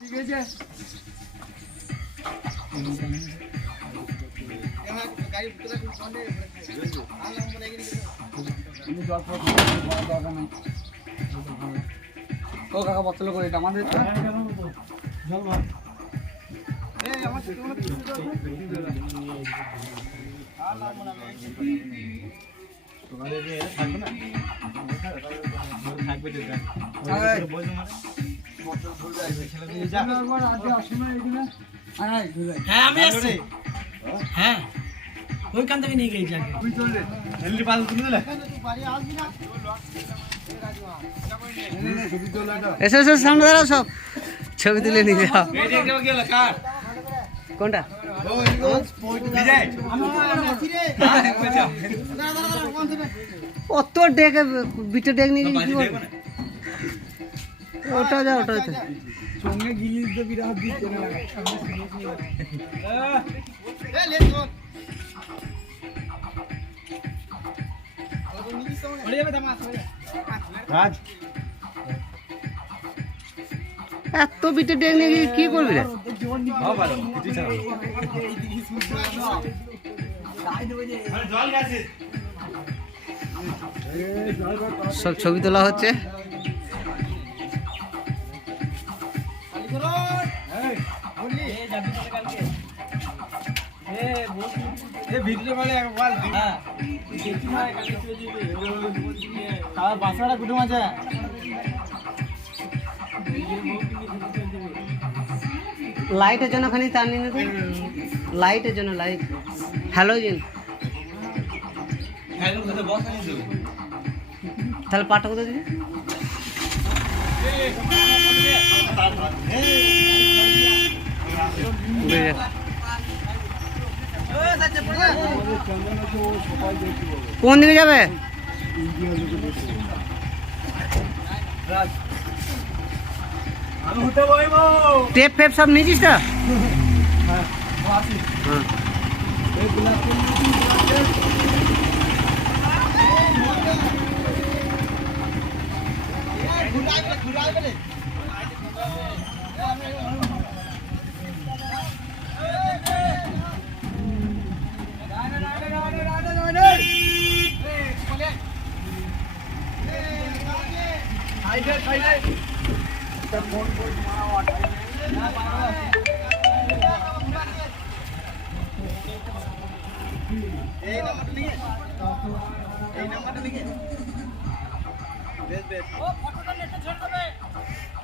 ঠিক আছে ও কাকা বতল করে এটা আমাদের জল মার এই আমার ছোট বড় কিছু তো আর নাম মনে নেই তোমাদের যে থাকবে না থাকবে এটা আর বল মারে বতল বলবে ছেলে দিয়ে যা একবার আজকে আসুন না এখানে হ্যাঁ আমি আসছি হ্যাঁ ওইখান থেকে নিয়ে গেছি আগে তুই চল রে জলদি পাল তুলে দিলে তুই বাড়ি আসবি না এসো এসো সামনে দাঁড়াও সব ছবি তুলে নিয়ে যাও এই দেখতে গেল কার কোনটা বিজয় অত ডেকে বিটে ডেক নিয়ে গেলি কি করবে? ওটা যা ওটা যা। সঙ্গে গিলিস দে বিরাট দিতে না রাজ এত বিটে ডেক নিয়ে গিয়ে কি করবি রে ভালো কিছু ছাড়া জল গেছে সব ছবি তোলা হচ্ছে ভিতরে বলে একবার বাসাটা কুটুম আছে লাইটের জন্য খানি তার নিয়ে নিতে লাইটের জন্য লাইট হ্যালোজিন তাহলে পাটা কোথায় দিবি উড়ে যা। কোন দিকে যাবে টেপ ফেপ সব নিয়েছিস তো হ্যাঁ এই নাম্বারটা লিখে এই নাম্বারটা লিখে বেশ বেশ ও ফটোটা নেটে ছেড়ে দেবে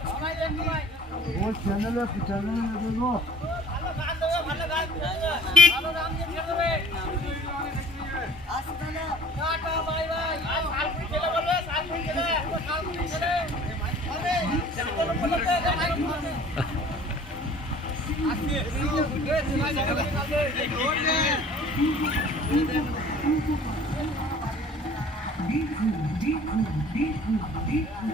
সবাই দেখবি ভাই ও চ্যানেলে দেখো ভালো গান ভালো গান দিয়ে ছেড়ে দেবে আসো তাহলে টাটা বাই বাই আর সালফি খেলে বলবে সালফি খেলে সালফি খেলে আরে জানো বলতে মাইক মারবে আজকে এই জায়গা কাছে এই রোড রে Be cool.